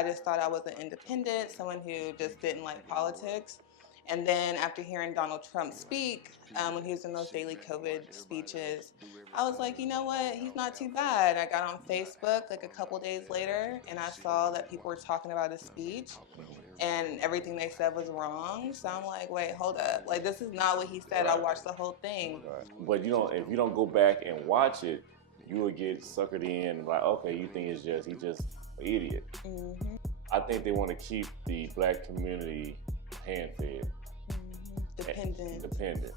I just thought I was an independent, someone who just didn't like politics. And then after hearing Donald Trump speak, when he was in those daily COVID speeches, I was like, you know what? He's not too bad. I got on Facebook like a couple days later and I saw that people were talking about his speech and everything they said was wrong. So I'm like, wait, hold up. Like, this is not what he said. I Right. watched the whole thing. Right. But you don't. If you don't go back and watch it, you will get suckered in. Like, okay, you think he's just an idiot. Mm-hmm. I think they want to keep the black community hand-fed, Dependent.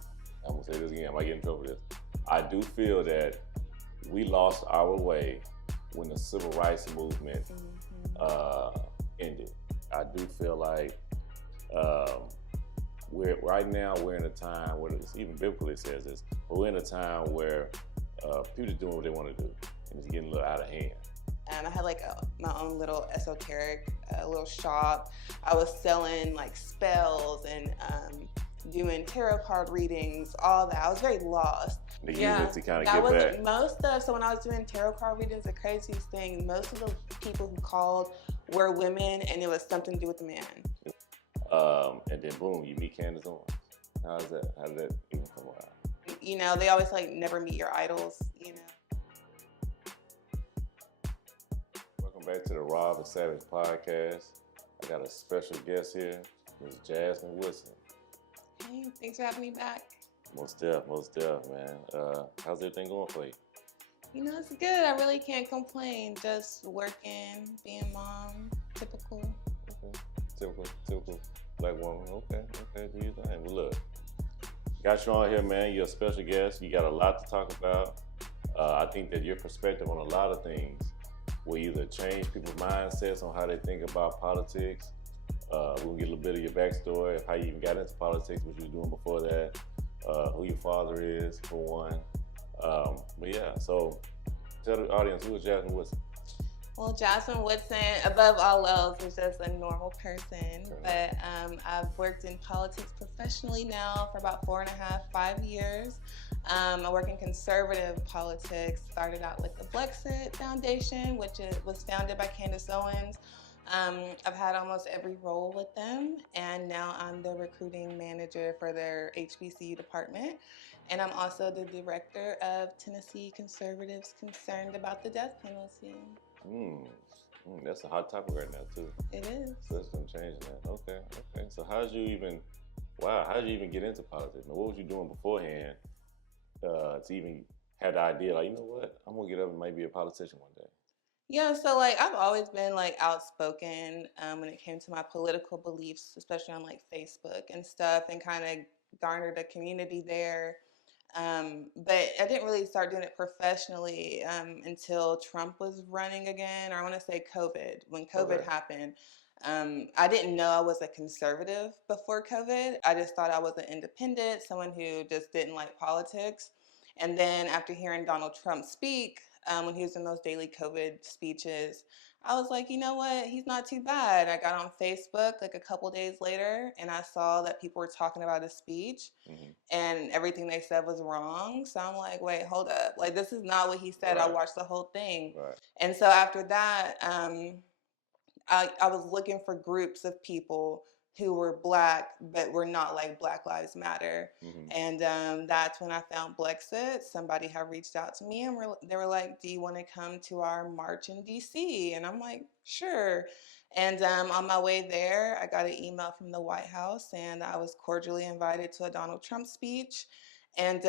I'm gonna say this again. I might get in trouble for this. I do feel that we lost our way when the civil rights movement ended. I do feel like we're in a time where it's even biblically says this, but we're in a time where people are doing what they want to do, and it's getting a little out of hand. I had like my own little esoteric little shop. I was selling like spells and doing tarot card readings, all that. I was very lost. They use it to kind of get back. So when I was doing tarot card readings, the craziest thing, most of the people who called were women, and it was something to do with the man. And then boom, you meet Candace Owens. How did that even come out? You know, they always like never meet your idols, you know. Welcome back to the Rob and Savage podcast. I got a special guest here, Ms. Jasmine Woodman. Hey, thanks for having me back. Most deaf, man. How's everything going for you? You know, it's good. I really can't complain. Just working, being mom, typical. Okay. Typical black woman. Okay, do your thing. Well, look, got you on here, man. You're a special guest. You got a lot to talk about. I think that your perspective on a lot of things will either change people's mindsets on how they think about politics. We'll get a little bit of your backstory of how you even got into politics, what you were doing before that, who your father is, for one. But yeah, so tell the audience, who is Jasmine Woodman? Well, Jasmine Woodman, above all else, is just a normal person. But I've worked in politics professionally now for about 4.5 years. I work in conservative politics. Started out with the Blexit Foundation, which was founded by Candace, Owens. I've had almost every role with them, and now I'm the recruiting manager for their HBCU department. And I'm also the director of Tennessee Conservatives Concerned about the Death Penalty. That's a hot topic right now too. It is. So that's gonna change that. Okay. So how did you even get into politics? Now, what was you doing beforehand to even have the idea, like, you know what, I'm gonna get up and maybe be a politician one day? Yeah, so like I've always been like outspoken when it came to my political beliefs, especially on like Facebook and stuff, and kind of garnered a community there. But I didn't really start doing it professionally until Trump was running again, or I want to say COVID. When COVID happened, I didn't know I was a conservative before COVID. I just thought I was an independent, someone who just didn't like politics. And then after hearing Donald Trump speak, when he was in those daily COVID speeches, I was like, you know what? He's not too bad. I got on Facebook like a couple days later and I saw that people were talking about his speech and everything they said was wrong. So I'm like, wait, hold up. Like, this is not what he said. I watched the whole thing. And so after that, I was looking for groups of people who were Black, but were not like Black Lives Matter. And that's when I found Blexit. Somebody had reached out to me and they were like, do you want to come to our march in DC? And I'm like, sure. And on my way there, I got an email from the White House and I was cordially invited to a Donald Trump speech. And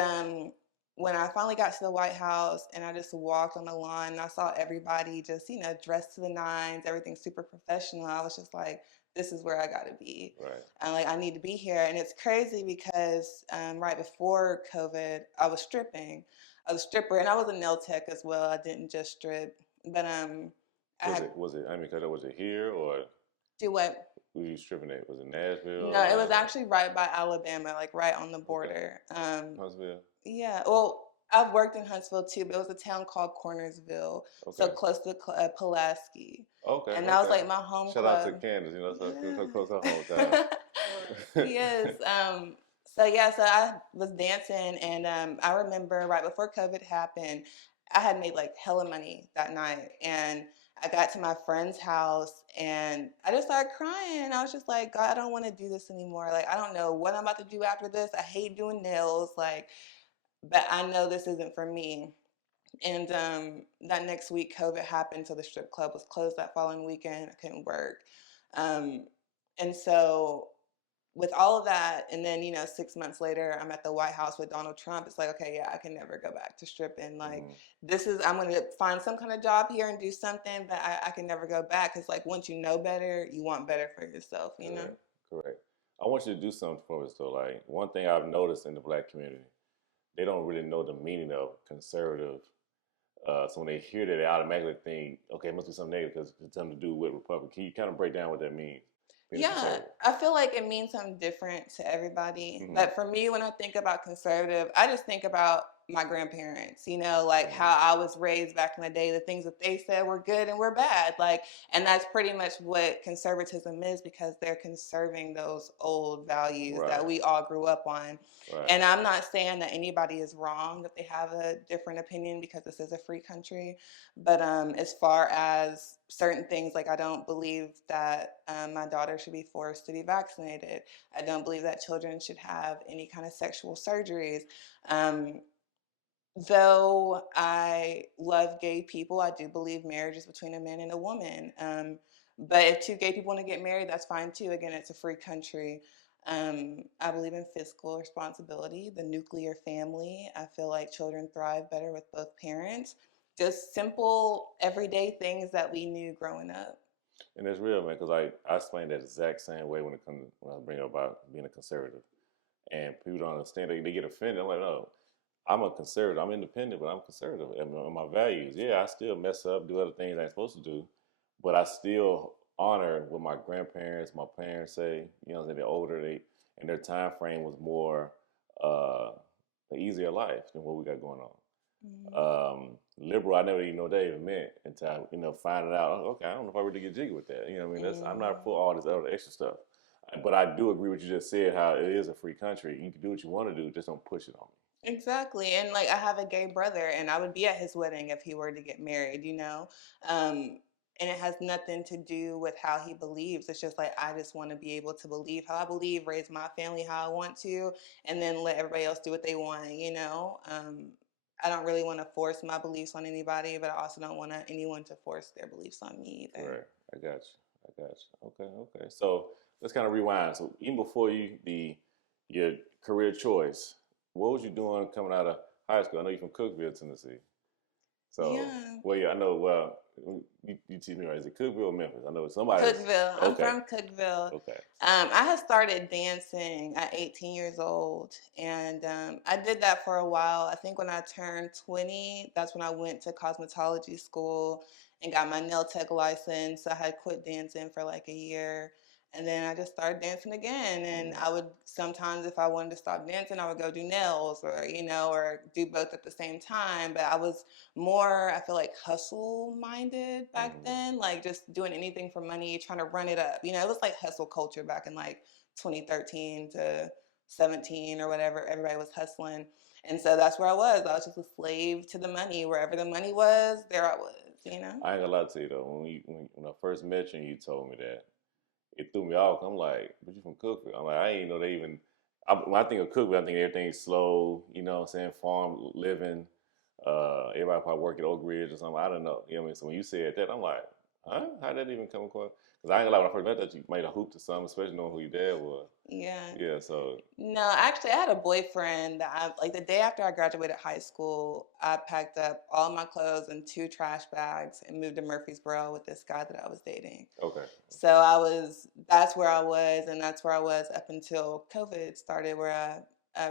when I finally got to the White House and I just walked on the lawn and I saw everybody just, you know, dressed to the nines, everything super professional, I was just like, this is where I got to be. And like, I need to be here. And it's crazy because right before COVID, I was stripping. I was a stripper and I was a nail tech as well. I didn't just strip, but was it here or? Do what? Were you stripping at? Was it Nashville? No, it was actually right by Alabama, like right on the border. Huntsville? Yeah, well, I've worked in Huntsville too, but it was a town called Cornersville, so close to Pulaski. And that was like my home club. Shout out to Candace, you know, so close to hometown. Yes. So I was dancing, and I remember right before COVID happened, I had made like hella money that night, and I got to my friend's house and I just started crying. I was just like, God, I don't want to do this anymore. Like, I don't know what I'm about to do after this. I hate doing nails. Like, but I know this isn't for me. And that next week, COVID happened, so the strip club was closed that following weekend. I couldn't work. Um, and so with all of that, and then 6 months later, I'm at the White House with Donald Trump. It's like, okay, yeah, I can never go back to stripping. Like, Mm, I'm going to find some kind of job here and do something, but I can never go back. Because like once you know better, you want better for yourself. correct, correct. I want you to do something for us though. Like one thing I've noticed in the black community, they don't really know the meaning of conservative. So when they hear that, they automatically think, okay, it must be something negative because it's something to do with Republican. Can you kind of break down what that means, being a Yeah, conservative? I feel like it means something different to everybody. Mm-hmm. But for me, when I think about conservative, I just think about my grandparents, like Mm-hmm. how I was raised back in the day, the things that they said were good and were bad. Like, and that's pretty much what conservatism is because they're conserving those old values that Right, we all grew up on. right. And I'm not saying that anybody is wrong if they have a different opinion because this is a free country. But as far as certain things, like I don't believe that my daughter should be forced to be vaccinated. I don't believe that children should have any kind of sexual surgeries. Um, though I love gay people, I do believe marriage is between a man and a woman. But if two gay people want to get married, that's fine too. Again, it's a free country. I believe in fiscal responsibility, the nuclear family. I feel like children thrive better with both parents. Just simple, everyday things that we knew growing up. And it's real, man, because I explain that exact same way when it comes when I bring up about being a conservative, and people don't understand. They get offended. I'm like, no, I'm a conservative. I'm independent, but I'm conservative. And my values, yeah, I still mess up, do other things I ain't supposed to do, but I still honor what my grandparents, my parents say. They're older, and their time frame was more uh, an easier life than what we got going on. Mhm. Liberal, I never even know what that even meant until finding out. Oh, okay, I don't know if I really get jiggy with that. I mean, I'm not Mhm. for all this other extra stuff. But I do agree with what you just said. How it is a free country. You can do what you want to do. Just don't push it on Exactly. And like I have a gay brother and I would be at his wedding if he were to get married. And it has nothing to do with how he believes. It's just like I just want to be able to believe how I believe, raise my family how I want to, and then let everybody else do what they want. I don't really want to force my beliefs on anybody, but I also don't want anyone to force their beliefs on me me. either. Right. I got you. I got you. Okay. Okay. So let's kind of rewind. So even before your career choice, what was you doing coming out of high school? I know you're from Cookeville, Tennessee. So, Yeah. well, yeah, I know. Well, you teach me right. Is it Cookeville or Memphis? I know somebody's. Cookville. I'm Okay, from Cookville. okay, I had started dancing at 18 years old, and I did that for a while. I think when I turned 20, that's when I went to cosmetology school and got my nail tech license. I had quit dancing for like a year, and then I just started dancing again. And mm, I would sometimes, if I wanted to stop dancing, I would go do nails or do both at the same time. But I was more, I feel like, hustle minded back mm, then, like just doing anything for money, trying to run it up. It was like hustle culture back in like 2013 to 17 or whatever. Everybody was hustling. And so that's where I was. I was just a slave to the money. Wherever the money was, there I was. I ain't gonna lie to you though. When I first met you and you told me that, it threw me off. I'm like, but you from Cookville? I'm like, I ain't know they even. When I think of Cookville, I think everything's slow. You know what I'm saying? Farm living. Everybody probably work at Oak Ridge or something. I don't know. You know what I mean? So when you said that, I'm like, huh? How did that even come across? Because I ain't gonna lie, when I first met that, you made a hoop to something, especially knowing who your dad was. Yeah. Yeah, so No, actually, I had a boyfriend that like the day after I graduated high school, I packed up all my clothes in two trash bags and moved to Murfreesboro with this guy that I was dating. okay, So that's where I was, and that's where I was up until COVID started, where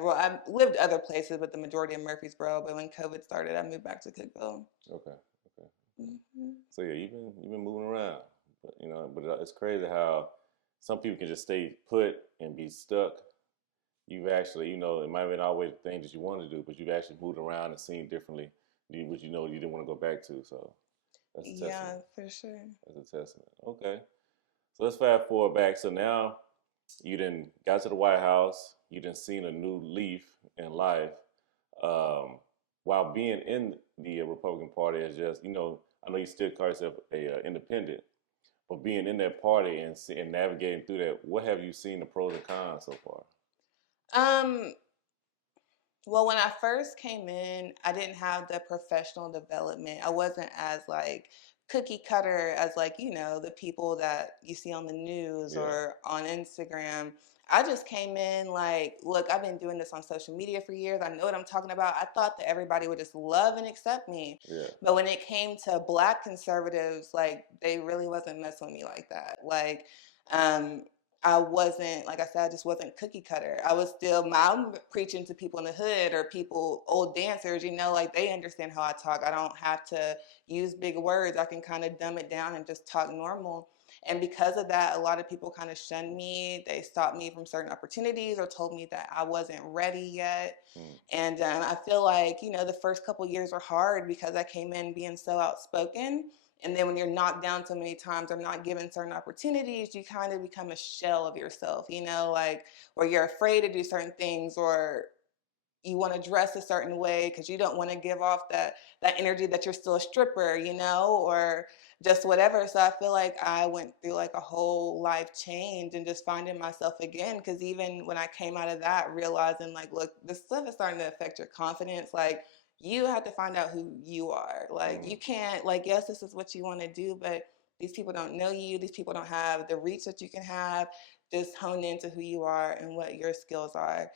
well, I lived other places, but the majority of Murfreesboro. But when COVID started, I moved back to Cookville. okay, okay, okay. Hmm. So yeah, you've been moving around, but it's crazy how some people can just stay put and be stuck. You've actually, it might have been always the thing that you wanted to do, but you've actually moved around and seen differently, which you didn't want to go back to. So that's a testament. Yeah, for sure. That's a testament. Okay, so let's fast forward back. So now you didn't got to the White House. You didn't seen a new leaf in life. Um, while being in the Republican Party is just, I know you still call yourself a independent, but being in that party and navigating through that, what have you seen the pros and cons so far? Um, Well, when I first came in, I didn't have the professional development. I wasn't as like cookie cutter as like, the people that you see on the news Yeah, or on Instagram. I just came in like, look, I've been doing this on social media for years. I know what I'm talking about. I thought that everybody would just love and accept me. yeah, But when it came to black conservatives, like they really wasn't messing with me like that. Like, um, I wasn't, like I said, I just wasn't cookie cutter. I was still, I'm preaching to people in the hood or people, old dancers, like they understand how I talk. I don't have to use big words. I can kind of dumb it down and just talk normal. And because of that, a lot of people kind of shunned me. They stopped me from certain opportunities or told me that I wasn't ready yet. mm, And I feel like, the first couple years were hard because I came in being so outspoken. And then when you're knocked down so many times or not given certain opportunities, you kind of become a shell of yourself, like where you're afraid to do certain things or you want to dress a certain way because you don't want to give off that energy that you're still a stripper, or just whatever. So I feel like I went through like a whole life change and just finding myself again. Because even when I came out of that, realizing like, look, this stuff is starting to affect your confidence. Like you have to find out who you are. Like mm, you can't like, yes, this is what you want to do, but these people don't know you. These people don't have the reach that you can have. Just hone into who you are and what your skills are.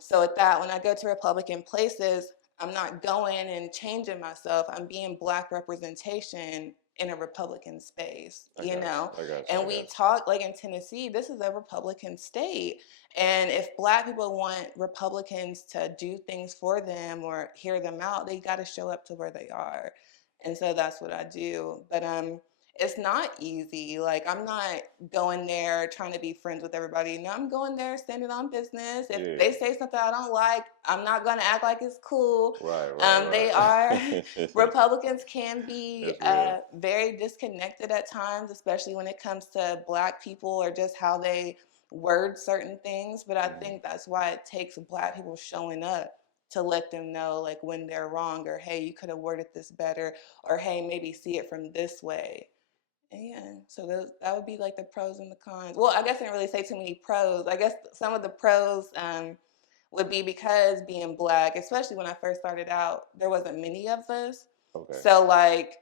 So with that, when I go to Republican places, I'm not going and changing myself. I'm being black representation in a Republican space, I got you. I got you. I And got we you. talk like in Tennessee, this is a Republican state. And if black people want Republicans to do things for them or hear them out, they got to show up to where they are. And so that's what I do. But it's not easy. Like I'm not going there trying to be friends with everybody. No, I'm going there standing on business. If Yeah. they say something I don't like, I'm not going to act like it's cool. Right, They are right, right. Republicans can be That's real. very disconnected at times, especially when it comes to black people or just how they word certain things. But I Mm, think that's why it takes black people showing up to let them know like when they're wrong or hey, you could have worded this better or hey, maybe see it from this way. Yeah, so that would be like the pros and the cons. Well, I guess I didn't really say too many pros. I guess some of the pros would be because being black, especially when I first started out, there wasn't many of us. okay. So like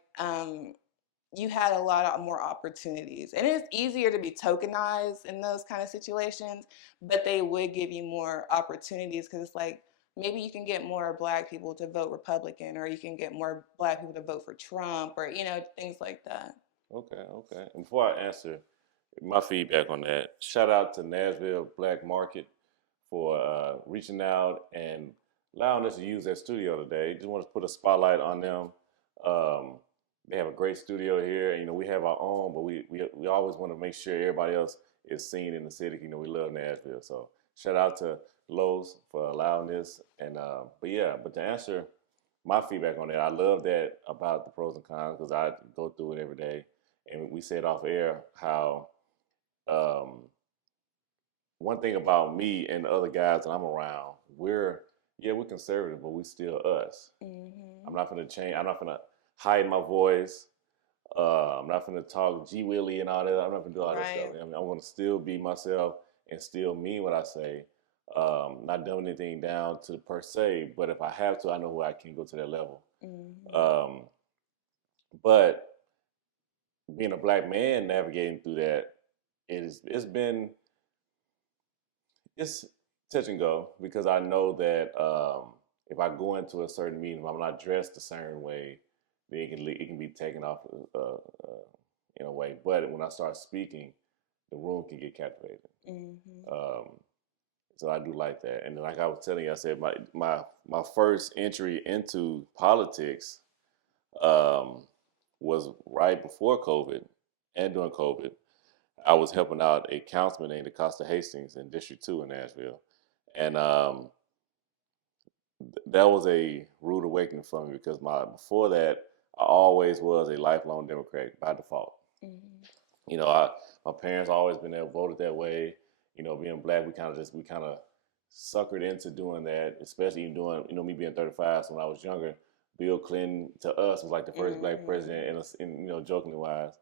you had a lot of more opportunities, and it's easier to be tokenized in those kind of situations. But they would give you more opportunities because it's like maybe you can get more black people to vote Republican, or you can get more black people to vote for Trump, or things like that. Okay, okay. And before I answer my feedback on that, shout out to Nashville Black Market for reaching out and allowing us to use that studio today. Just want to put a spotlight on them. Um, they have a great studio here. We have our own, but we always want to make sure everybody else is seen in the city. We love Nashville. So shout out to Lowe's for allowing this. And but to answer my feedback on that, I love that about the pros and cons because I go through it every day. And we said off air how um, one thing about me and the other guys that I'm around, we're conservative, but we still us. I'm Hmm. not gonna change. I'm not gonna hide my voice. I'm not gonna talk G Willie and all that. I'm not gonna do all that stuff. Right. I'm gonna still be myself and still mean what I say. Not dumbing anything down to per se, but if I have to, I know where I can go to that level. Hmm. Um, but being a black man navigating through that, it's touch and go because I know that if I go into a certain meeting, if I'm not dressed a certain way, then it can be taken off in a way. But when I start speaking, the room can get captivated. Hmm. Um, so I do like that. And like I was telling you, I said my first entry into politics um, was right before COVID and during COVID. I was helping out a councilman named Acosta Hastings in District 2 in Nashville. And that was a rude awakening for me because before that, I always was a lifelong Democrat by default. Hmm. You know, I my parents always been there, voted that way. Being black, we kind of suckered into doing that, especially doing me being 35. So when I was younger, Bill Clinton to us was like the first black president, in jokingly wise.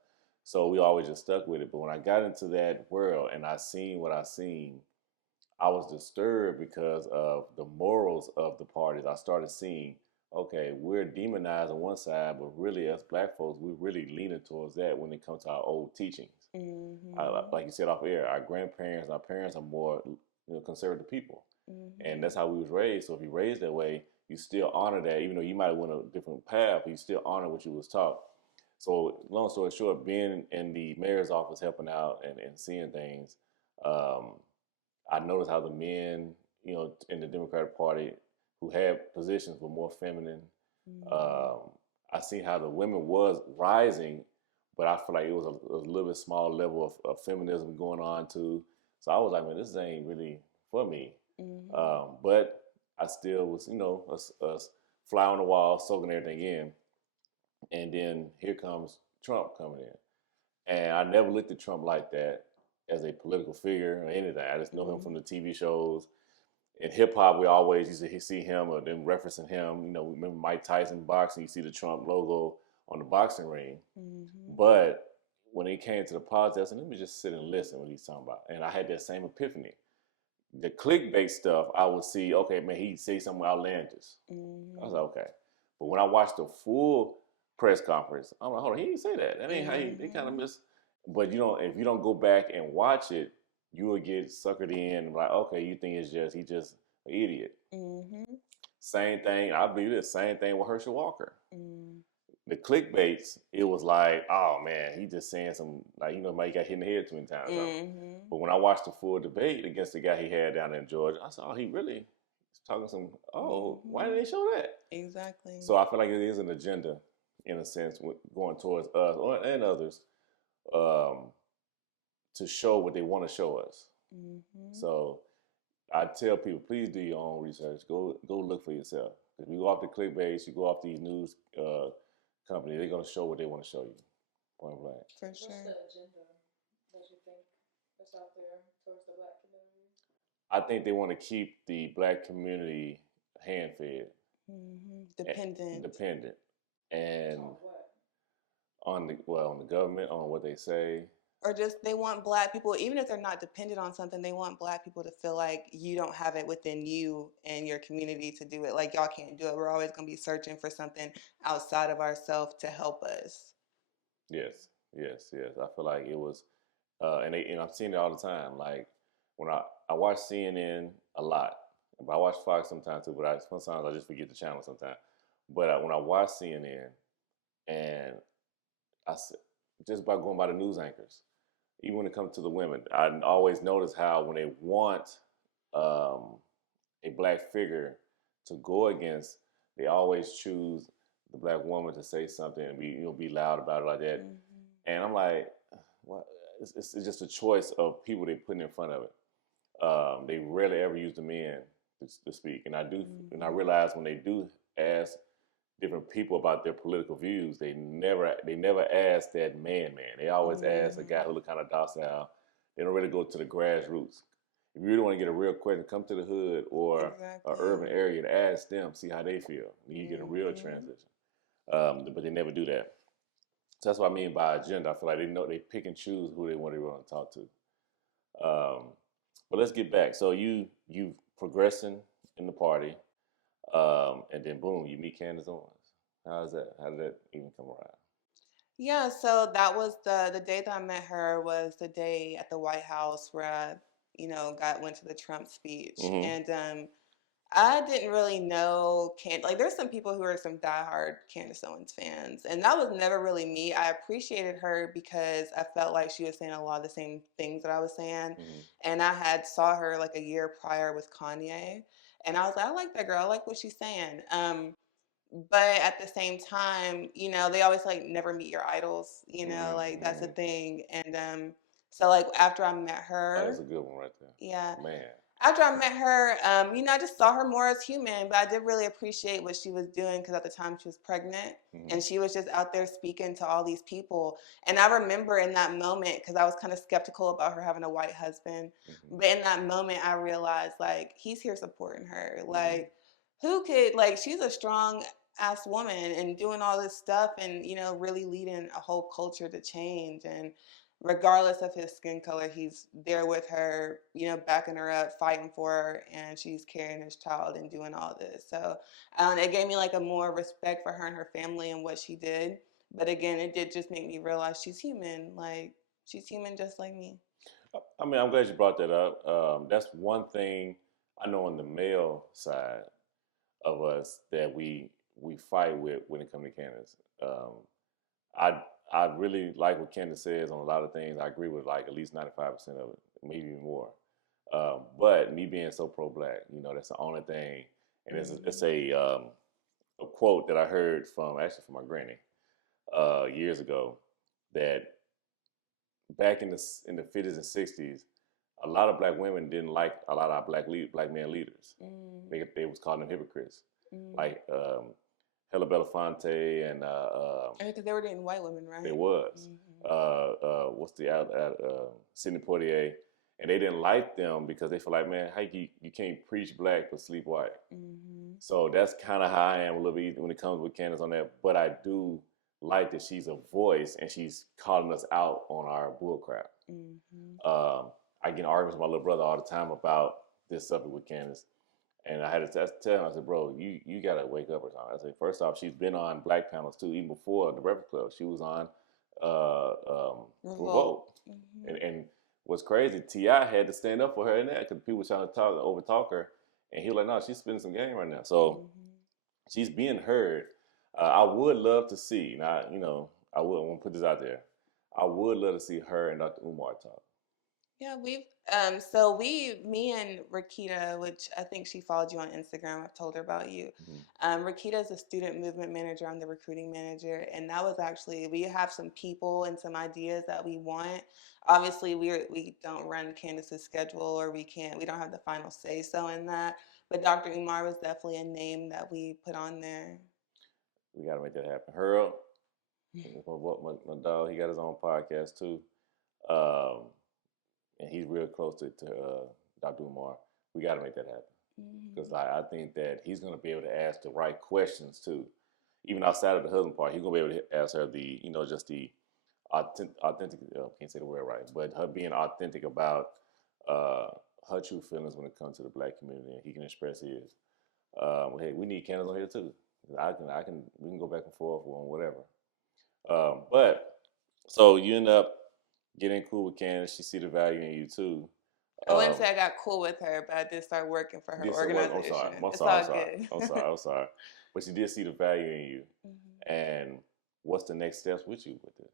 So we always just stuck with it. But when I got into that world and I seen what I seen, I was disturbed because of the morals of the parties. I started seeing, okay, we're demonized on one side, but really, as black folks, we're really leaning towards that when it comes to our old teachings. Like you said off air, our grandparents, our parents are more, conservative people, and that's how we was raised. So if you raised that way, you still honor that, even though you might have went a different path, you still honor what you was taught. So long story short, being in the mayor's office, helping out and seeing things. I noticed how the men, in the Democratic Party who had positions were more feminine. I seen how the women was rising, but I feel like it was a little bit small level of feminism going on too. So I was like, man, this ain't really for me. But I still was, a fly on the wall, soaking everything in. And then here comes Trump coming in. And I never looked at Trump like that as a political figure or anything. I just know him from the TV shows. In hip hop, we always used to see him or them referencing him. Remember Mike Tyson boxing, you see the Trump logo on the boxing ring. But when it came to the politics, let me just sit and listen what he's talking about. And I had that same epiphany. The clickbait stuff, I would see, okay, man, he'd say something outlandish. I was like, okay. But when I watched the full press conference, I'm like, hold on, he didn't say that. That ain't how they kind of miss. But if you don't go back and watch it, you will get suckered in and like, okay, you think he's just an idiot. Same thing, I believe the same thing with Herschel Walker. The clickbaits, it was like, oh man, he just saying some, like, he got hit in the head too many times. But when I watched the full debate against the guy he had down in Georgia, I said, oh, he really is talking some, why didn't they show that? Exactly. So I feel like it is an agenda, in a sense, going towards us and others, to show what they want to show us. So I tell people, please do your own research. Go look for yourself. If you go off the clickbait, you go off these news companies, they're going to show what they want to show you. Point blank. For sure. What's the agenda that you think is out there towards the black community? I think they want to keep the black community hand-fed. Dependent. And On what? on the government, on what they say. Or just they want black people, even if they're not dependent on something, they want black people to feel like you don't have it within you and your community to do it. Like, y'all can't do it. We're always going to be searching for something outside of ourselves to help us. Yes. I feel like it was, and I've seen it all the time. Like when I watch CNN a lot, but I watch Fox sometimes too. But sometimes I just forget the channel sometimes. But when I watch CNN, and just by going by the news anchors, even when it comes to the women, I always notice how when they want a black figure to go against, they always choose the black woman to say something and be loud about it like that. And I'm like, what? It's just a choice of people they putting in front of it. They rarely ever use the men to speak, and and I realize when they do ask different people about their political views, they never ask that man. They always ask a guy who look kind of docile. They don't really go to the grassroots. If you really want to get a real question, come to the hood or an urban area and ask them, see how they feel. And you get a real transition. But they never do that. So that's what I mean by agenda. I feel like they pick and choose who they want to talk to. But let's get back. So you progressing in the party. And then boom, you meet Candace Owens. How did that even come around? Yeah, so that was the day that I met her was the day at the White House where I, went to the Trump speech. And I didn't really know there's some people who are some diehard Candace Owens fans, and that was never really me. I appreciated her because I felt like she was saying a lot of the same things that I was saying, and I had saw her like a year prior with Kanye, and I was like, I like that girl, I like what she's saying. But at the same time, they always like never meet your idols, like that's a thing. And so like after I met her, that's a good one right there. Yeah. Man. After I met her, I just saw her more as human, but I did really appreciate what she was doing because at the time she was pregnant and she was just out there speaking to all these people. And I remember in that moment, because I was kind of skeptical about her having a white husband, but in that moment I realized like he's here supporting her. Like who could, like she's a strong ass woman and doing all this stuff and, really leading a whole culture to change. And regardless of his skin color, he's there with her, backing her up, fighting for her, and she's carrying his child and doing all this. So it gave me like a more respect for her and her family and what she did. But again, it did just make me realize she's human. Like, she's human just like me. I mean, I'm glad you brought that up. That's one thing I know on the male side of us that we fight with when it comes to Candace. I I really like what Candace says on a lot of things. I agree with like at least 95% of it, maybe even more. But me being so pro-black, that's the only thing. And a quote that I heard from my granny years ago that back in the 50s and 60s, a lot of black women didn't like a lot of black men leaders. They was calling them hypocrites, like Hella Belafonte and Because they were dating white women, right? it was what's the Sidney Poitier, and they didn't like them because they feel like, man, how you can't preach black but sleep white. So that's kind of how I am a little bit when it comes with Candace on that. But I do like that she's a voice and she's calling us out on our bullcrap. I get in arguments with my little brother all the time about this subject with Candace. And I had to tell him, I said, bro, you got to wake up or something. I said, first off, she's been on black panels too, even before the Breakfast Club. She was on Revolt. And what's crazy, T.I. had to stand up for her in that because people were trying to overtalk her. And he was like, no, she's spinning some game right now. So she's being heard. I would love to see, now, I want to put this out there. I would love to see her and Dr. Umar talk. Yeah, me and Rakita, which I think she followed you on Instagram. I've told her about you. Rakita is a student movement manager. I'm the recruiting manager. And that was actually, we have some people and some ideas that we want. Obviously, we don't run Candace's schedule, or we don't have the final say so in that. But Dr. Umar was definitely a name that we put on there. We got to make that happen. Harold, my dog, he got his own podcast too. And he's real close to Dr. Umar. We got to make that happen because I think that he's going to be able to ask the right questions too. Even outside of the husband part, he's going to be able to ask her just the authentic. Can't say the word right, but her being authentic about her true feelings when it comes to the black community, and he can express his. Hey, we need Candace on here too. We can go back and forth on whatever. But so you end up getting cool with Candace. She see the value in you too. I wouldn't say I got cool with her, but I did start working for her organization. I'm sorry. But she did see the value in you. And what's the next steps with you with it?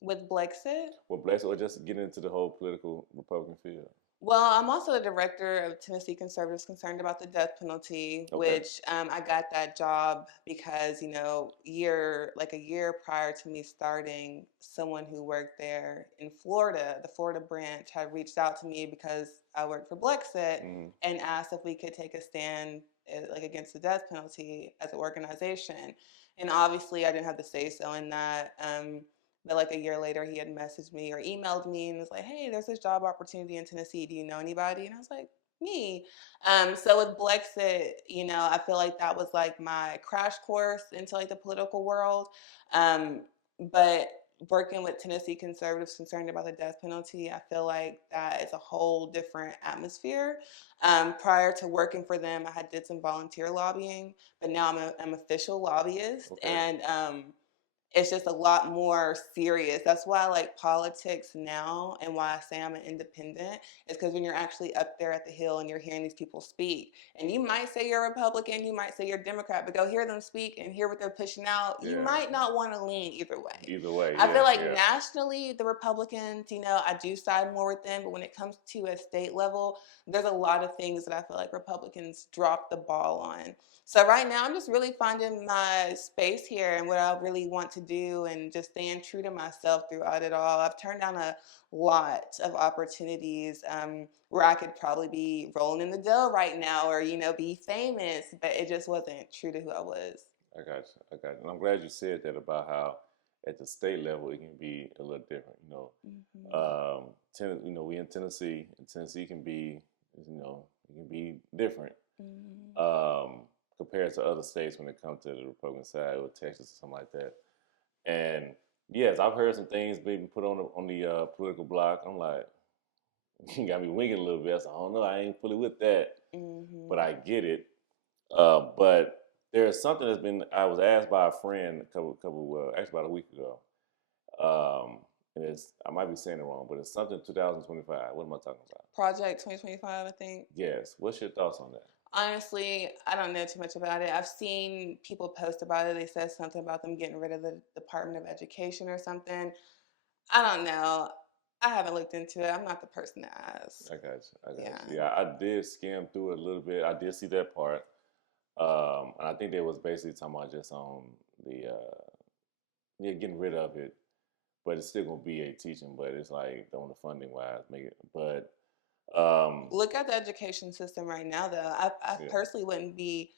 With Blexit? With Blexit, or just getting into the whole political Republican field? Well, I'm also the director of Tennessee Conservatives Concerned About the Death Penalty, which I got that job because, a year prior to me starting, someone who worked there in Florida, the Florida branch, had reached out to me because I worked for Blexit and asked if we could take a stand against the death penalty as an organization. And obviously I didn't have the say so in that. But like a year later, he had messaged me or emailed me and was like, hey, there's this job opportunity in Tennessee. Do you know anybody? And I was like, me. So with Blexit, I feel like that was like my crash course into like the political world. But working with Tennessee Conservatives Concerned About the Death Penalty, I feel like that is a whole different atmosphere. Prior to working for them, I did some volunteer lobbying, but now I'm an official lobbyist. And it's just a lot more serious. That's why I like politics now, and why I say I'm an independent is because when you're actually up there at the Hill and you're hearing these people speak, and you might say you're a Republican, you might say you're a Democrat, but go hear them speak and hear what they're pushing out. You might not want to lean either way. I feel like nationally, the Republicans, I do side more with them, but when it comes to a state level, there's a lot of things that I feel like Republicans drop the ball on. So right now, I'm just really finding my space here and what I really want to do, and just staying true to myself throughout it all. I've turned down a lot of opportunities where I could probably be rolling in the dough right now, or be famous, but it just wasn't true to who I was. I got you. And I'm glad you said that about how at the state level it can be a little different. We in Tennessee, and Tennessee can be, it can be different. compared to other states when it comes to the Republican side or Texas or something like that. And yes, I've heard some things being put on the political block. I'm like, you got me winking a little bit. So I don't know. I ain't fully with that, but I get it. But there's something that's been. I was asked by a friend actually about a week ago. And it's I might be saying it wrong, but it's something 2025. What am I talking about? Project 2025, I think. Yes. What's your thoughts on that? Honestly, I don't know too much about it. I've seen people post about it. They said something about them getting rid of the Department of Education or something. I don't know. I haven't looked into it. I'm not the person to ask. I got you. I got Yeah. you. Yeah, I did skim through it a little bit. I did see that part. And I think they was basically talking about just on the getting rid of it, but it's still gonna be a teaching. But it's like on the funding wise, make it. But Look at the education system right now, though. I yeah, personally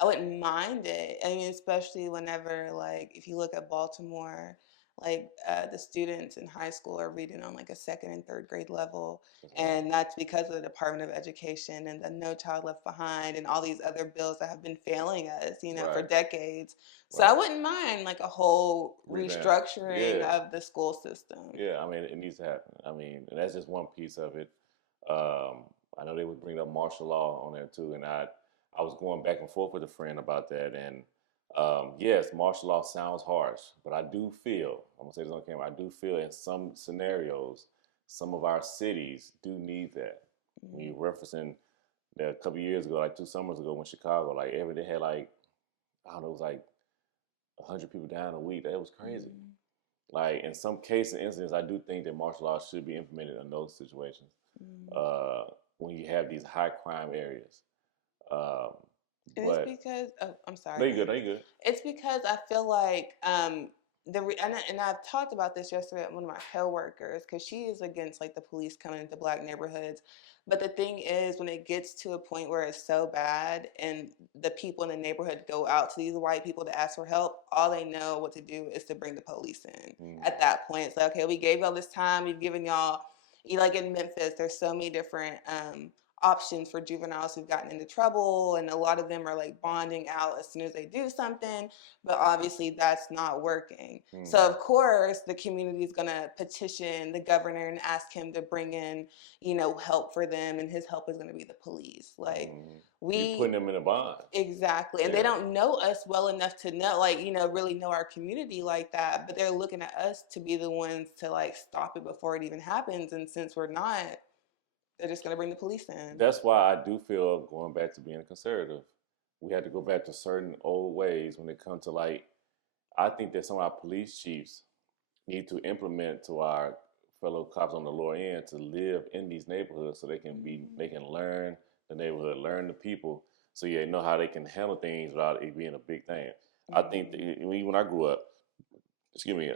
I wouldn't mind it. I mean, especially whenever, like, if you look at Baltimore, like, the students in high school are reading on like a second and third grade level. that's right. And that's because of the Department of Education and the No Child Left Behind and all these other bills that have been failing us, for Right. decades. So I Right. wouldn't mind like a whole Revamp. restructuring Yeah. of the school system. Yeah. I mean, it needs to happen. I mean, and that's just one piece of it. Um, I know they would bring up martial law on there too, and I was going back and forth with a friend about that, and yes, martial law sounds harsh, but I do feel I'm gonna say this on camera. I do feel in some scenarios, some of our cities do need that. When you're referencing that a couple of years ago, like 2 summers ago, in Chicago, like every day had like I don't know, it was like 100 people down a week. That was crazy. Like in some cases, incidents, I do think that martial law should be implemented in those situations uh, when you have these high crime areas. Um, And it's but because I'm no, sorry. you good. No, you good. It's because I feel like and I've talked about this yesterday with one of my coworkers because she is against like the police coming into black neighborhoods. But the thing is, when it gets to a point where it's so bad and the people in the neighborhood go out to these white people to ask for help, all they know what to do is to bring the police in. At that point, it's like, okay, we gave y'all this time, we've given y'all, like in Memphis, there's so many different options for juveniles who've gotten into trouble, and a lot of them are like bonding out as soon as they do something, but obviously that's not working. So of course the community is going to petition the governor and ask him to bring in help for them, and his help is going to be the police. Like You putting them in a bond. exactly. And they don't know us well enough to know, like, really know our community like that, but they're looking at us to be the ones to like stop it before it even happens, and since we're not, they're just going to bring the police in. That's why I do feel going back to being conservative, we had to go back to certain old ways when it comes to like, I think that some of our police chiefs need to implement to our fellow cops on the lower end to live in these neighborhoods so they can learn the neighborhood, learn the people, so they know how they can handle things without it being a big thing. I think that when I grew up, excuse me,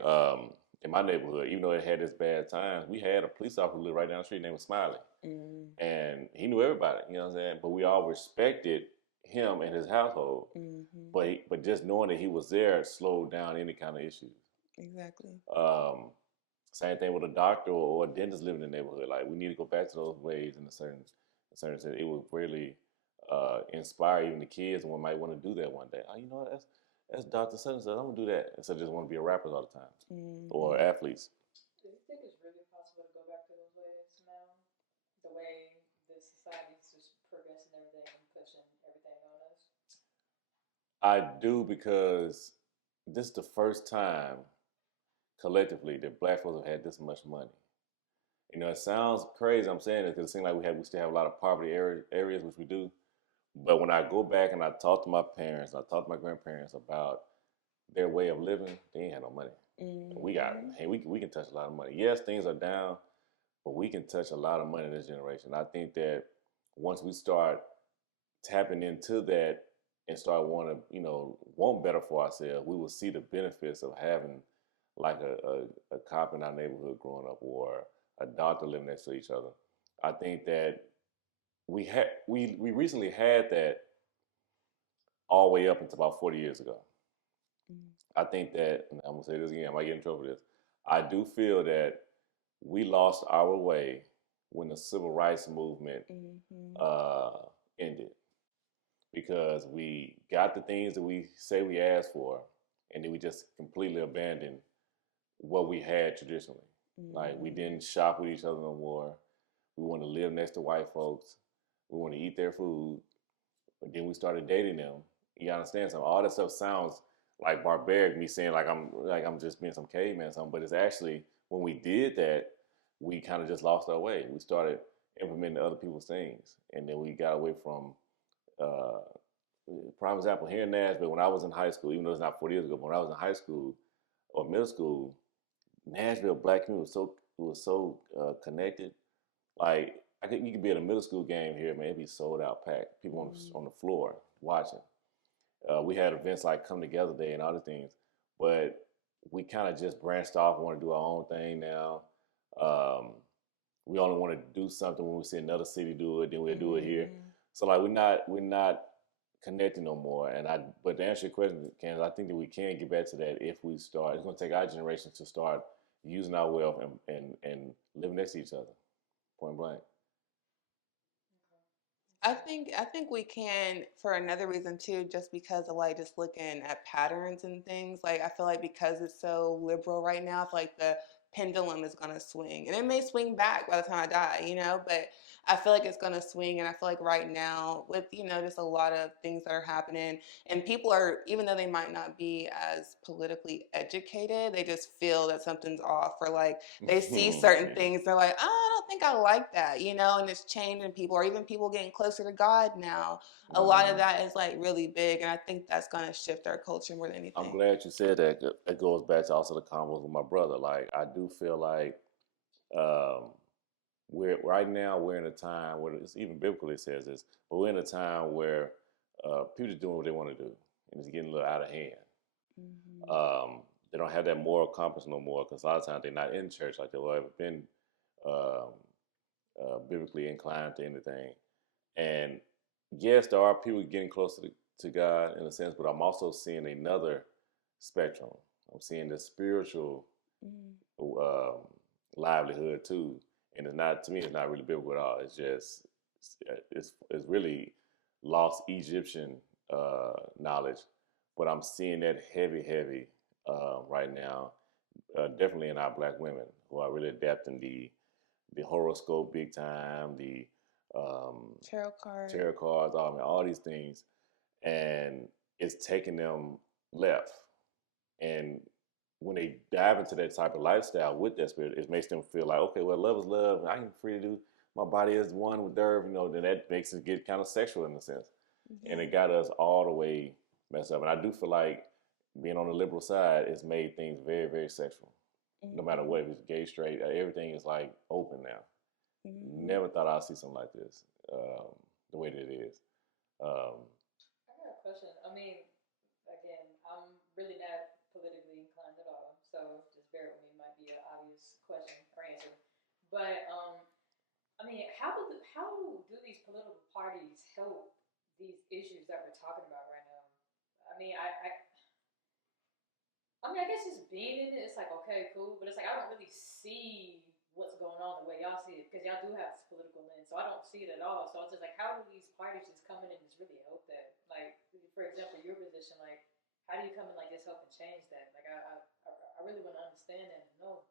in my neighborhood, even though it had its bad times, we had a police officer who lived right down the street named Smiley. And he knew everybody, you know what I'm saying? But we all respected him and his household. But just knowing that he was there slowed down any kind of issues. Exactly. Same thing with a doctor or a dentist living in the neighborhood. Like we need to go back to those ways in a certain sense. It would really inspire even the kids, and one might want to do that one day. Oh, you know what? That's Dr. Such and such. I'm gonna do that instead of just want to be a rapper all the time or athletes. Do you think it's really possible to go back to those ways now? The way the society's just progressing everything and pushing everything on us? I do because this is the first time collectively that black folks have had this much money. You know, it sounds crazy I'm saying it because it seems like we still have a lot of poverty areas, which we do. But when I go back and I talk to my parents, I talk to my grandparents about their way of living, they ain't had no money. We got it. Hey, we can touch a lot of money. Yes, things are down, but we can touch a lot of money in this generation. I think that once we start tapping into that and start want better for ourselves, we will see the benefits of having like a cop in our neighborhood growing up or a doctor living next to each other. I think that we recently had that all the way up until about 40 years ago. I think that, and I'm gonna say this again, I might get in trouble for this. I do feel that we lost our way when the civil rights movement ended. because we got the things that we say we asked for, and then we just completely abandoned what we had traditionally. Like we didn't shop with each other no more. We want to live next to white folks. We want to eat their food. But then we started dating them. You understand? So all that stuff sounds like barbaric. Me saying like I'm just being some caveman or something. But it's actually when we did that, we kind of just lost our way. We started implementing other people's things, and then we got away from. Uh, Prime example here in Nashville. When I was in high school, even though it's not 40 years ago, but when I was in high school or middle school, Nashville black community was so connected. Like you could be at a middle school game here, man. It'd be sold out, packed. People on the floor watching. We had events like Come Together Day and other things, but we kind of just branched off. Want to do our own thing now. Um, we only want to do something when we see another city do it, then we'll do it here. So like we're not connecting no more. But to answer your question, Candace, I think that we can get back to that if we start. It's going to take our generation to start using our wealth and living next to each other, point blank. I think we can for another reason too, just because of like just looking at patterns and things. Like I feel like because it's so liberal right now, I feel like the pendulum is gonna swing. And it may swing back by the time I die, but I feel like it's gonna swing and I feel like right now with, just a lot of things that are happening and people are even though they might not be as politically educated, they just feel that something's off or like they see certain Yeah. things, they're like, oh, I don't think I like that, and it's changing people, or even people getting closer to God now. A lot of Mhm. that is like really big, and I think that's going to shift our culture more than I'm anything. glad you said that. It goes back to also the convo with my brother. Like I do feel like um, we're right now we're in a time where it's even biblically says this, but we're in a time where people are doing what they want to do, and it's getting a little out of hand. Hmm. Um, they don't have that moral compass no more because a lot of times they're not in church like they will ever been um, biblically inclined to anything. And yes, there are people getting closer to God in a sense, but I'm also seeing another spectrum. I'm seeing the spiritual Hmm. um, livelihood too, and it's not to me. It's not really biblical at all. It's just it's really lost Egyptian knowledge, but I'm seeing that heavy right now. Definitely in our black women who are really adapting the horoscope big time, the um, Tarot card. tarot cards, all these things, and it's taking them left. And when they dive into that type of lifestyle with that spirit, it makes them feel like, okay, well, love is love, and I can free to do. My body is one with Derv, then that makes it get kind of sexual in a sense, and Yeah. it got us all the way messed up. And I do feel like being on the liberal side has made things very, very sexual. No matter Hmm. what, if it's gay, straight, everything is like open now. Hmm. Never thought I'd see something like this, the way that it is. Um, I got a question. I mean, again, I'm really not politically inclined at all, so just bear with me. It might be an obvious question or answer, but I mean, how do these political parties help these issues that we're talking about right now? I mean, I guess just being in it, it's like okay, cool, but it's like I don't really see what's going on the way y'all see it because y'all do have this political lens, so I don't see it at all. So it's just like, how do these parties just come in and just really help that? Like, for example, your position, like, how do you come in like this help and change that? Like, I really want to understand that and know.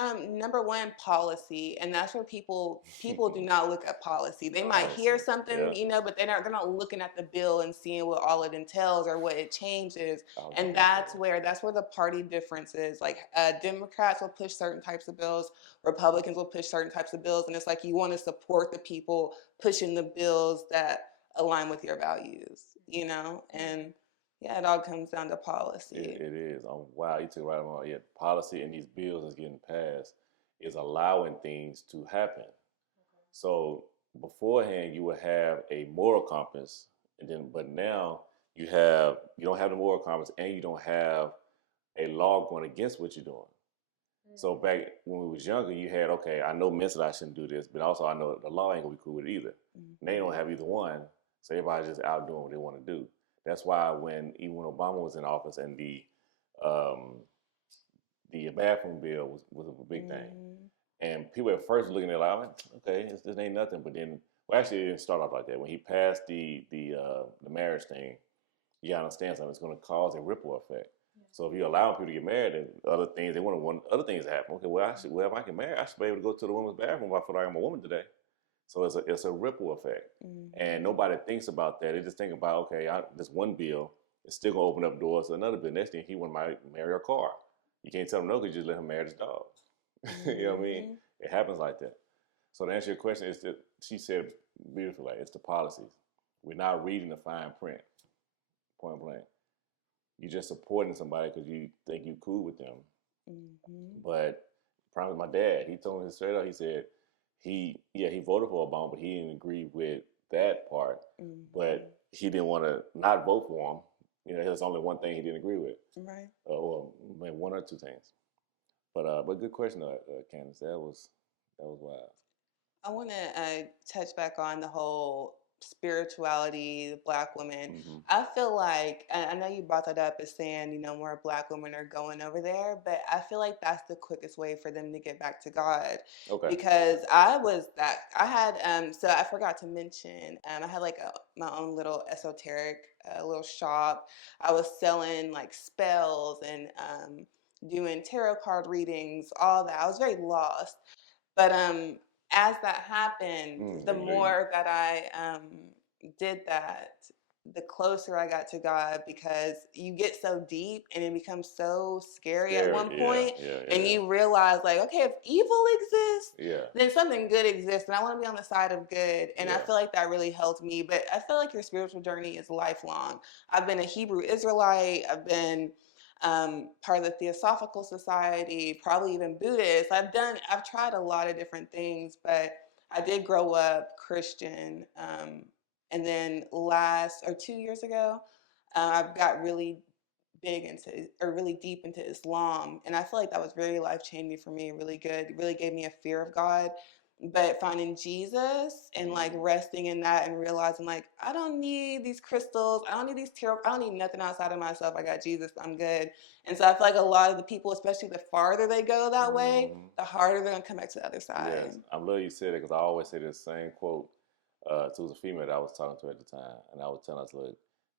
Number one, policy, and that's where people do not look at policy. They might Policy, hear something, yeah. But they're not looking at the bill and seeing what all it entails or what it changes. I was just And gonna say that's where the party difference is. Like Democrats will push certain types of bills, Republicans will push certain types of bills, and it's like you want to support the people pushing the bills that align with your values. And yeah, it all comes down to that. policy. It is. Wow, you took it right on. Yeah, policy and these bills that's getting passed is allowing things to happen. So beforehand, you would have a moral compass, but now you don't have the moral compass, and you don't have a law going against what you're doing. So Mm-hmm. back when we was younger, you had okay, I know mentally I shouldn't do this, but also I know the law ain't gonna be cool with it either. And they don't Hmm. have either one, so everybody's just out doing what they want to do. That's why even when Obama was in office and um, the bathroom bill was a big thing, Hmm. and people at first looking at it like, okay, this ain't nothing. But then Well, actually, it didn't start off like that. When he passed the marriage thing, you gotta understand something. It's going to cause a ripple effect. Yeah. So if you allow people to get married, and other things they want other things to happen. Okay, well, if I get married, I should be able to go to the women's bathroom if I feel like I'm a woman today. So it's a ripple effect, and nobody thinks about that. They just think about, okay, this one bill is still gonna open up doors to another bill. Next thing he want to marry a car. You can't tell him no because you just let him marry his dog. You know what I mean? It happens like that. So to answer your question, is that she said beautifully, like, it's the policies. We're not reading the fine print. Point blank. You're just supporting somebody because you think you're cool with them. But probably my dad, he told me straight up. He said he voted for Obama, but he didn't agree with that part. But he didn't want to not vote for him. You know, there's only one thing he didn't agree with, Right. Or maybe one or two things. But good question, Candace. That was wild. I want to touch back on the whole spirituality, the Black women. I feel like, I know you brought that up as saying, you know, more Black women are going over there, but I feel like that's the quickest way for them to get back to God. Okay. Because I had, so I forgot to mention, I had like my own little esoteric little shop. I was selling like spells and doing tarot card readings, all that. I was very lost. But as that happened, the more that I did that, the closer I got to God, because you get so deep and it becomes so scary at one point, and you realize, like, okay, if evil exists, then something good exists, and I want to be on the side of good. And I feel like that really helped me. But I feel like your spiritual journey is lifelong. I've been a Hebrew Israelite. I've been part of the Theosophical Society, probably even Buddhist. I've tried a lot of different things, but I did grow up Christian. And then 2 years ago, I got really really deep into Islam. And I feel like that was very life changing for me, really good. It really gave me a fear of God. But finding Jesus and like resting in that and realizing, like, I don't need these crystals. I don't need these tarot. I don't need nothing outside of myself. I got Jesus. I'm good. And so I feel like a lot of the people, especially the farther they go that way, the harder they're going to come back to the other side. Yes, I'm glad you said it, because I always say this same quote to a female that I was talking to at the time. And I was telling us, look,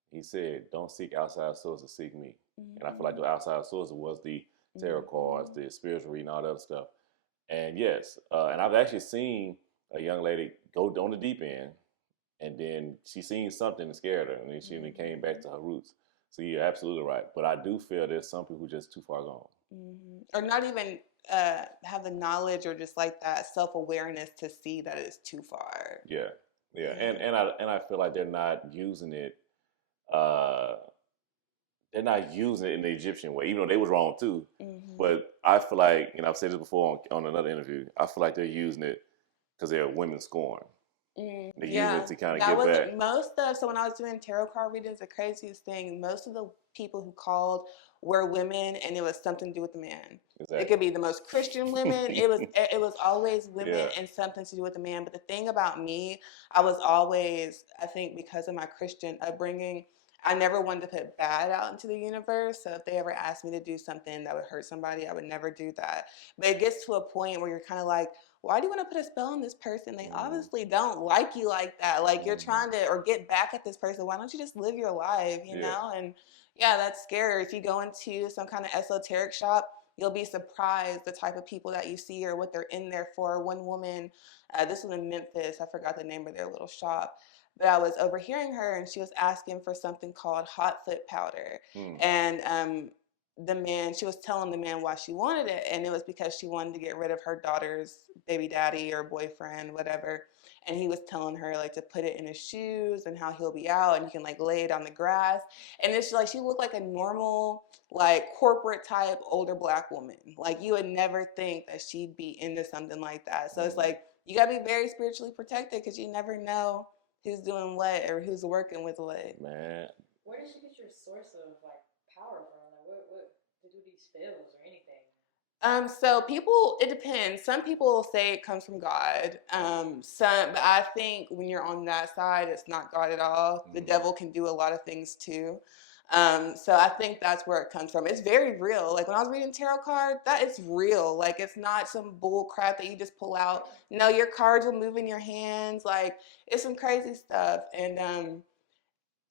he said, don't seek outside sources, seek me. And I feel like the outside sources was the tarot cards, the spiritual reading, all that other stuff. And yes, and I've actually seen a young lady go on the deep end, and then she seen something that scared her, and then she came back to her roots. So you're absolutely right. But I do feel there's some people who are just too far gone. Or not even have the knowledge or just like that self-awareness to see that it's too far. Yeah. And I feel like they're not using it. They're not using it in the Egyptian way, even though they was wrong too. But I feel like, I've said this before on another interview, I feel like they're using it because they're women scorned. They're using it to kind of get back. So when I was doing tarot card readings, the craziest thing, most of the people who called were women, and it was something to do with the man. Exactly. It could be the most Christian women. It was always women and something to do with the man. But the thing about me, I was always, I think because of my Christian upbringing, I never wanted to put bad out into the universe. So if they ever asked me to do something that would hurt somebody, I would never do that. But it gets to a point where you're kind of like, why do you want to put a spell on this person? They obviously don't like you like that. Like, you're trying to, or get back at this person. Why don't you just live your life, you know? And yeah, that's scary. If you go into some kind of esoteric shop, you'll be surprised the type of people that you see or what they're in there for. One woman, this was in Memphis, I forgot the name of their little shop, but I was overhearing her, and she was asking for something called hot foot powder. And she was telling the man why she wanted it, and it was because she wanted to get rid of her daughter's baby daddy or boyfriend, whatever. And he was telling her, like, to put it in his shoes and how he'll be out, and you can like lay it on the grass. And it's like, she looked like a normal, like, corporate type older Black woman. Like, you would never think that she'd be into something like that. So it's like, you gotta be very spiritually protected, because you never know who's doing what or who's working with what. Man, where did you get your source of like power from? Like, what to do these spells or anything? So it depends. Some people say it comes from God. But I think when you're on that side, it's not God at all. The devil can do a lot of things too. So I think that's where it comes from. It's very real. Like when I was reading tarot cards, that is real. Like it's not some bull crap that you just pull out. No, your cards will move in your hands. Like it's some crazy stuff. And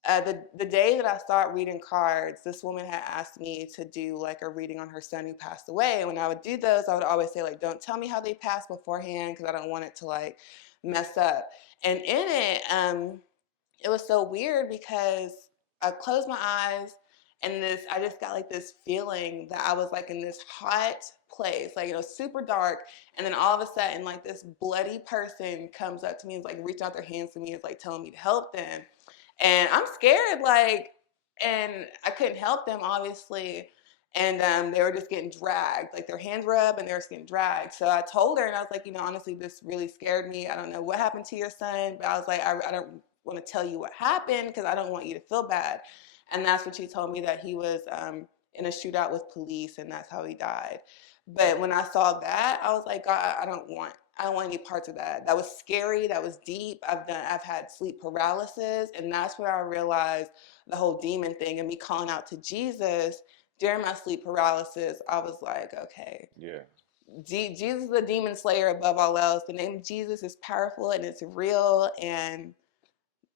the day that I started reading cards, this woman had asked me to do like a reading on her son who passed away. And when I would do those, I would always say like, don't tell me how they passed beforehand because I don't want it to like mess up. And in it was so weird because I closed my eyes and I just got like this feeling that I was like in this hot place, like, super dark. And then all of a sudden, like this bloody person comes up to me and is like reaching out their hands to me, is like telling me to help them. And I'm scared, like, and I couldn't help them, obviously. And they were just getting dragged, like their hands were up and they were just getting dragged. So I told her, and I was like, honestly, this really scared me. I don't know what happened to your son, but I was like, I don't want to tell you what happened because I don't want you to feel bad. And that's when she told me that he was in a shootout with police, and that's how he died. But when I saw that, I was like, God, I don't want any parts of that. That was scary. That was deep. I've had sleep paralysis, and that's where I realized the whole demon thing and me calling out to Jesus during my sleep paralysis. I was like, okay, Yeah. Jesus is the demon slayer above all else. The name of Jesus is powerful and it's real, and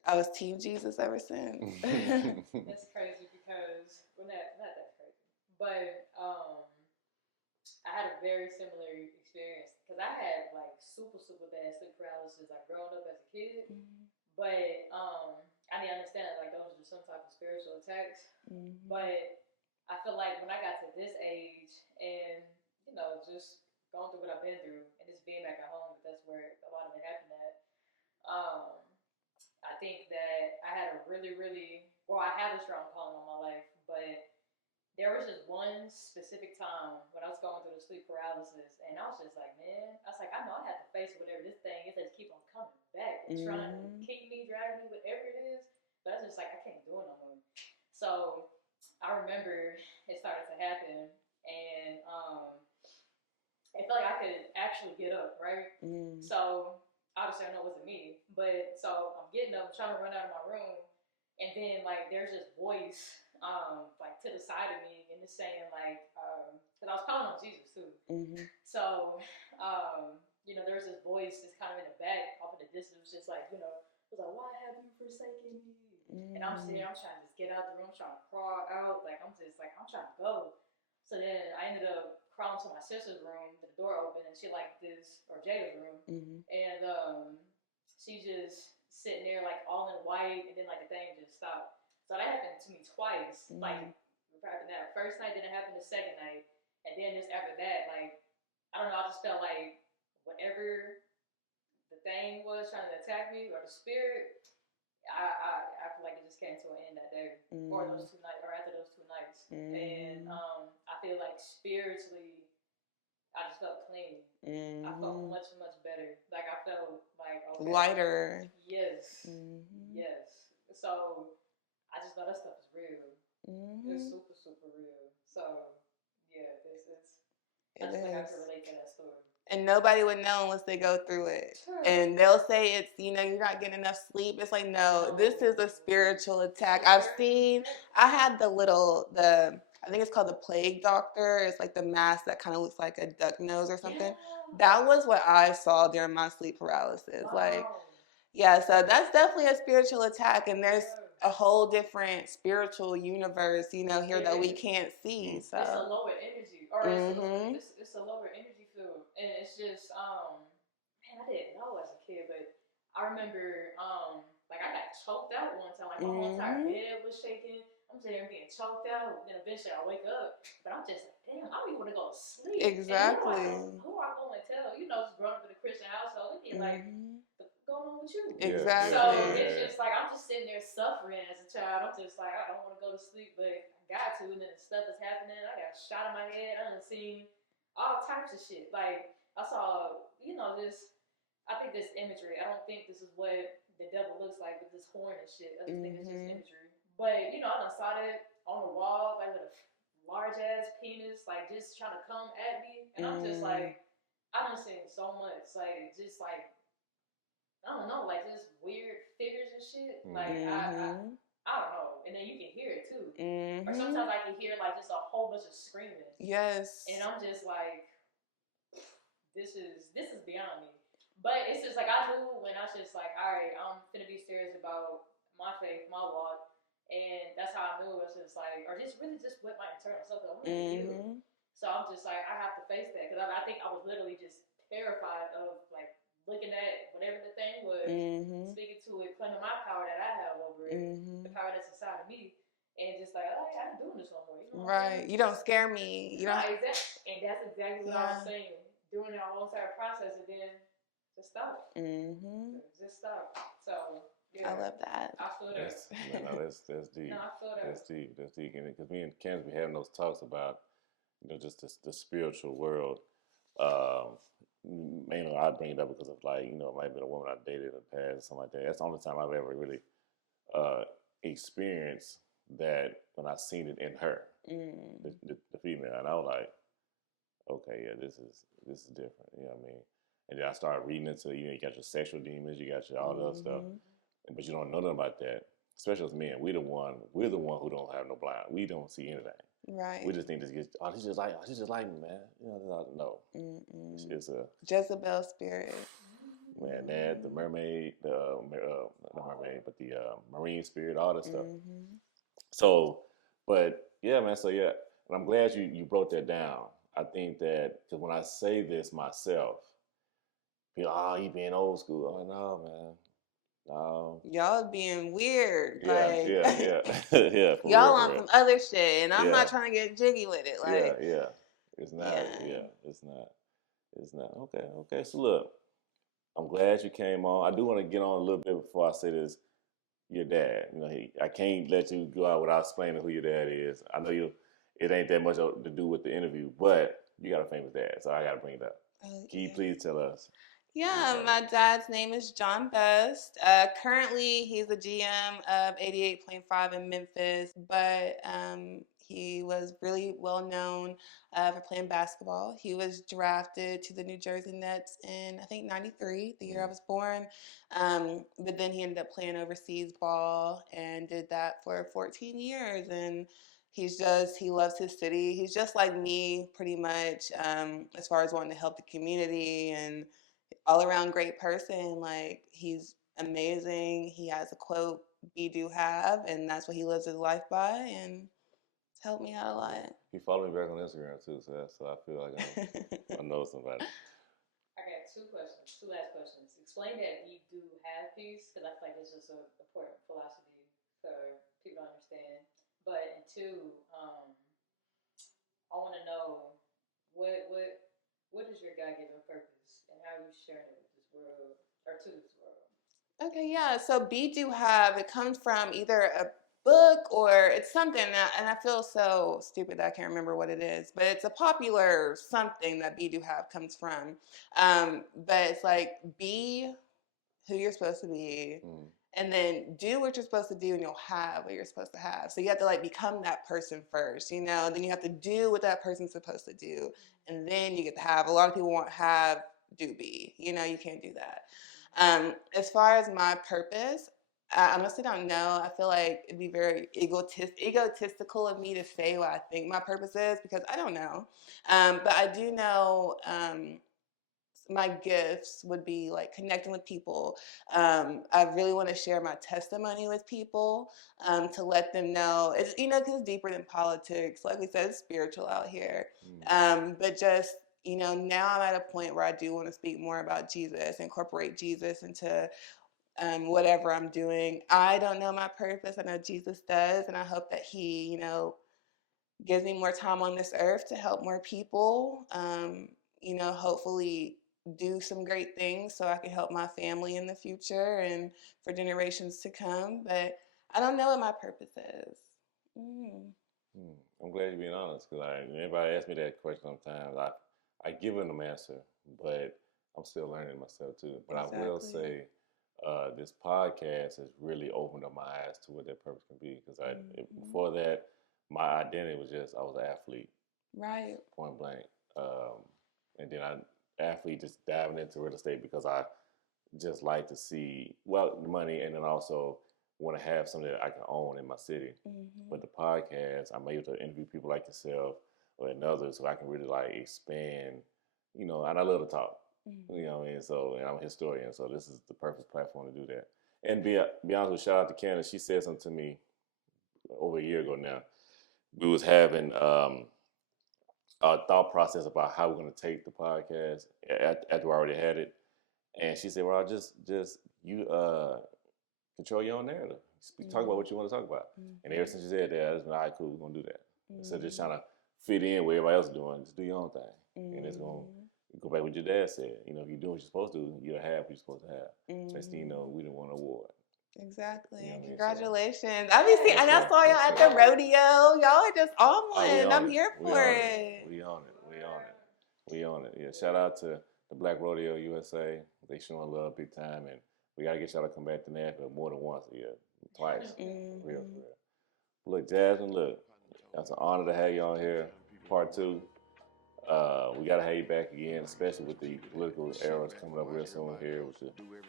I was Team Jesus ever since. That's crazy because, well, not that crazy, but I had a very similar experience because I had like super bad sleep paralysis like growing up as a kid. But I didn't understand that like those are some type of spiritual attacks. But I feel like when I got to this age and just going through what I've been through and just being back at home, that's where a lot of it happened at. Um, I think that I had a I have a strong calling on my life, but there was just one specific time when I was going through the sleep paralysis, and I was just like, man, I was like, I know I have to face whatever this thing is that's keep on coming back and trying to keep me, drag me, whatever it is. But I was just like, I can't do it no more. So I remember it started to happen, and it felt like I could actually get up, right? So obviously I know it wasn't me, but so I'm getting up, trying to run out of my room, and then like there's this voice like to the side of me, and it's saying like, because I was calling on Jesus too. So there's this voice that's kind of in the back, off in the distance, just like it was like, why have you forsaken me? And I'm sitting there, I'm trying to just get out the room, I'm trying to crawl out, like I'm just like I'm trying to go. So then I ended up crawling to my sister's room, the door opened, and she like this, or Jada's room, and she just sitting there like all in white, and then like the thing just stopped. So that happened to me twice. Like probably that first night, then it happened the second night, and then just after that, like I don't know, I just felt like whatever the thing was trying to attack me or the spirit, I feel like it just came to an end that day, or those 2 nights, or after those 2 nights, and I feel like spiritually, I just felt clean. I felt much better. Like I felt like okay, lighter. Yes, yes. So I just know that stuff is real. It's super real. So yeah, I just think I can relate to that story. And nobody would know unless they go through it. And they'll say it's, you're not getting enough sleep. It's like, no, this is a spiritual attack. I had I think it's called the plague doctor. It's like the mask that kind of looks like a duck nose or something. Yeah. That was what I saw during my sleep paralysis. Wow. Like, yeah, so that's definitely a spiritual attack. And there's a whole different spiritual universe, here that we can't see. So it's a lower energy, or it's a lower energy field, and it's just man, I didn't know as a kid, but I remember like I got choked out one time, like my whole entire bed was shaking. I'm sitting there being choked out, then eventually I wake up, but I'm just like, damn, I don't even want to go to sleep. Exactly. And who I go and tell? Just growing up in a Christian household, it'd be like, what's going on with you? Exactly. So it's just like I'm just sitting there suffering as a child. I'm just like, I don't want to go to sleep, but I got to, and then stuff is happening. I got shot in my head. I done seen all types of shit. Like I saw, I think this imagery. I don't think this is what the devil looks like with this horn and shit. I just think it's just imagery. But I done saw that on the wall, like with a large ass penis, like just trying to come at me, and I'm just like, I done seen so much, like just like I don't know, like just weird figures and shit. Like I don't know, and then you can hear it too. Mm-hmm. Or sometimes I can hear like just a whole bunch of screaming. Yes. And I'm just like, this is beyond me. But it's just like I knew when I was just like, all right, I'm finna be serious about my faith, my walk, and that's how I knew it was just like, or just really just with my internal self. I want to heal. So I'm just like, I have to face that because I think I was literally just terrified of like looking at whatever the thing was, speaking to it, claiming my power that I have over it, the power that's inside of me, and just like, oh, I ain't doing this no more. You know right. You don't scare me. You don't. Exactly. And that's exactly what I was saying. Doing that whole entire process and then just stop. Just stop. So yeah, I love that. I feel that. That's deep. No, I feel that. That's deep. Because me and Candace be having those talks about, just the spiritual world. Mainly, I bring it up because of like, it might have been a woman I dated in the past or something like that. That's the only time I've ever really experienced that when I seen it in her, the female, and I was like, okay, yeah, this is different. You know what I mean? And then I started reading into, you got your sexual demons, you got your all that other stuff, but you don't know nothing about that. Especially as men, we're the one who don't have no blind. We don't see anything. Right. We just think this gets. She's just like me, man. No. It's a Jezebel spirit. Man, that the mermaid, not mermaid, but the marine spirit, all that stuff. So, but yeah, man. So yeah, and I'm glad you broke that down. I think that because when I say this myself, people, you being old school. Oh no, man. No. Y'all being weird. Yeah, like, yeah. Yeah, for y'all real, on some other shit, and I'm not trying to get jiggy with it. Like, yeah. It's not. Yeah, it's not. It's not. Okay. So look, I'm glad you came on. I do want to get on a little bit before I say this. Your dad, I can't let you go out without explaining who your dad is. I know it ain't that much to do with the interview, but you got a famous dad, so I got to bring it up. Can you please tell us? Yeah, my dad's name is John Best. Currently, he's the GM of 88.5 in Memphis, but he was really well known for playing basketball. He was drafted to the New Jersey Nets in, I think, 93, the year I was born. But then he ended up playing overseas ball and did that for 14 years. And he loves his city. He's just like me, pretty much, as far as wanting to help the community and all around great person. Like, he's amazing. He has a quote, "Be do have," and that's what he lives his life by, and it's helped me out a lot. He followed me back on Instagram too, so I feel like I know somebody. I got two last questions. Explain that "be do have" piece, because I feel like it's just an important philosophy for people to understand. But and two, I want to know what is your God-given purpose and how are you sharing it with this world or to this world? Okay, yeah. So be do have, it comes from either a book or it's something that, and I feel so stupid that I can't remember what it is, but it's a popular something that be do have comes from. But it's like, be who you're supposed to be, and then do what you're supposed to do, and you'll have what you're supposed to have. So you have to like become that person first, then you have to do what that person's supposed to do, and then you get to have. A lot of people won't have, do be, you can't do that. As far as my purpose, I honestly don't know. I feel like it'd be very egotistical of me to say what I think my purpose is, because I don't know. But I do know my gifts would be like connecting with people. I really want to share my testimony with people, to let them know it's, because it's deeper than politics. Like we said, it's spiritual out here. But just, now I'm at a point where I do want to speak more about Jesus, incorporate Jesus into whatever I'm doing. I don't know my purpose. I know Jesus does, and I hope that he, gives me more time on this earth to help more people. Hopefully do some great things so I can help my family in the future and for generations to come. But I don't know what my purpose is. I'm glad you're being honest, because everybody asks me that question sometimes. I give them an answer, but I'm still learning myself too. But exactly. I will say, this podcast has really opened up my eyes to what that purpose can be. Because before that, my identity was just I was an athlete, right? Point blank. And then athlete just diving into real estate because I just like to see the money, and then also want to have something that I can own in my city. Mm-hmm. But the podcast, I'm able to interview people like yourself and others, so I can really like expand, you know. And I love to talk, Mm-hmm. you know. And so, and I'm a historian, so this is the perfect platform to do that. And be honest with, shout out to Candace. She said something to me over a year ago now. We was having a thought process about how we're going to take the podcast after we already had it, and she said, "Well, just you control your own narrative. Talk about what you want to talk about." And ever since she said that, I just been, all right, cool, we're gonna do that. Instead of just trying to fit in where everybody else is doing, just do your own thing. And it's gonna go back what your dad said. You know, if you're doing what you're supposed to do, you'll have what you're supposed to have. Next thing you know, we didn't want an award. Exactly. You know what I mean? Congratulations. I mean, see, Yes, and I sir. saw y'all Yes, at sir. the rodeo. Y'all are just on Oh, we one. on I'm it. here We for on it. We on it. We on it. We on it. Yeah. Shout out to the Black Rodeo USA. They showing love big time, and we gotta get y'all to come back to Nashville more than once. Yeah, twice. For real. Look, Jasmine, look, it's an honor to have you on here. Part 2. We got to have you back again, especially with the political eras coming up real soon here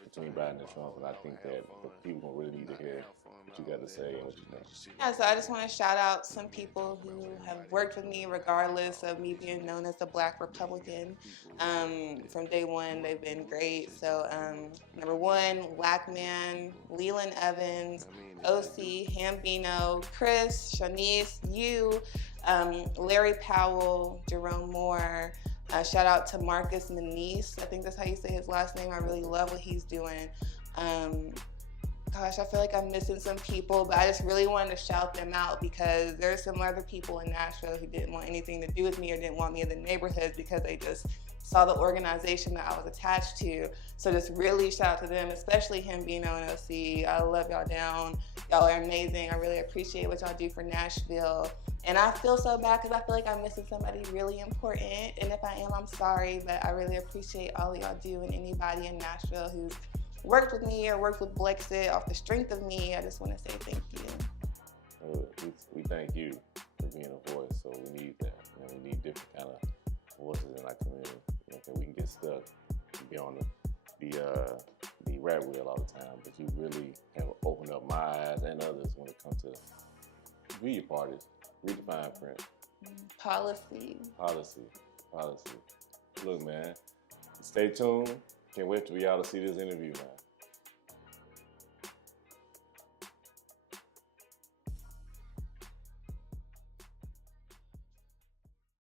between Biden and Trump. And I think that the people really need to hear what you got to say and what you think. Yeah, so I just want to shout out some people who have worked with me regardless of me being known as the Black Republican. From day one, they've been great. So number 1, Black Man, Leland Evans, OC, Hambino, Chris, Shanice, you, Larry Powell, Jerome Moore. Shout out to Marcus Manise. I think that's how you say his last name. I really love what he's doing. Gosh, I feel like I'm missing some people, but I just really wanted to shout them out because there's some other people in Nashville who didn't want anything to do with me or didn't want me in the neighborhoods because they just saw the organization that I was attached to. So just really shout out to them, especially him, Bino and OC. I love y'all down. Y'all are amazing. I really appreciate what y'all do for Nashville. And I feel so bad because I feel like I'm missing somebody really important. And if I am, I'm sorry, but I really appreciate all of y'all do and anybody in Nashville who's worked with me or worked with Blexit off the strength of me. I just want to say thank you. We thank you for being a voice. So we need that. You know, we need different kind of voices in our community. You know, we can get stuck, be on the rat wheel all the time. But you really have opened up my eyes and others when it comes to be your parties, redefine print, policy. Look, man, stay tuned. Can't wait for y'all to see this interview, man.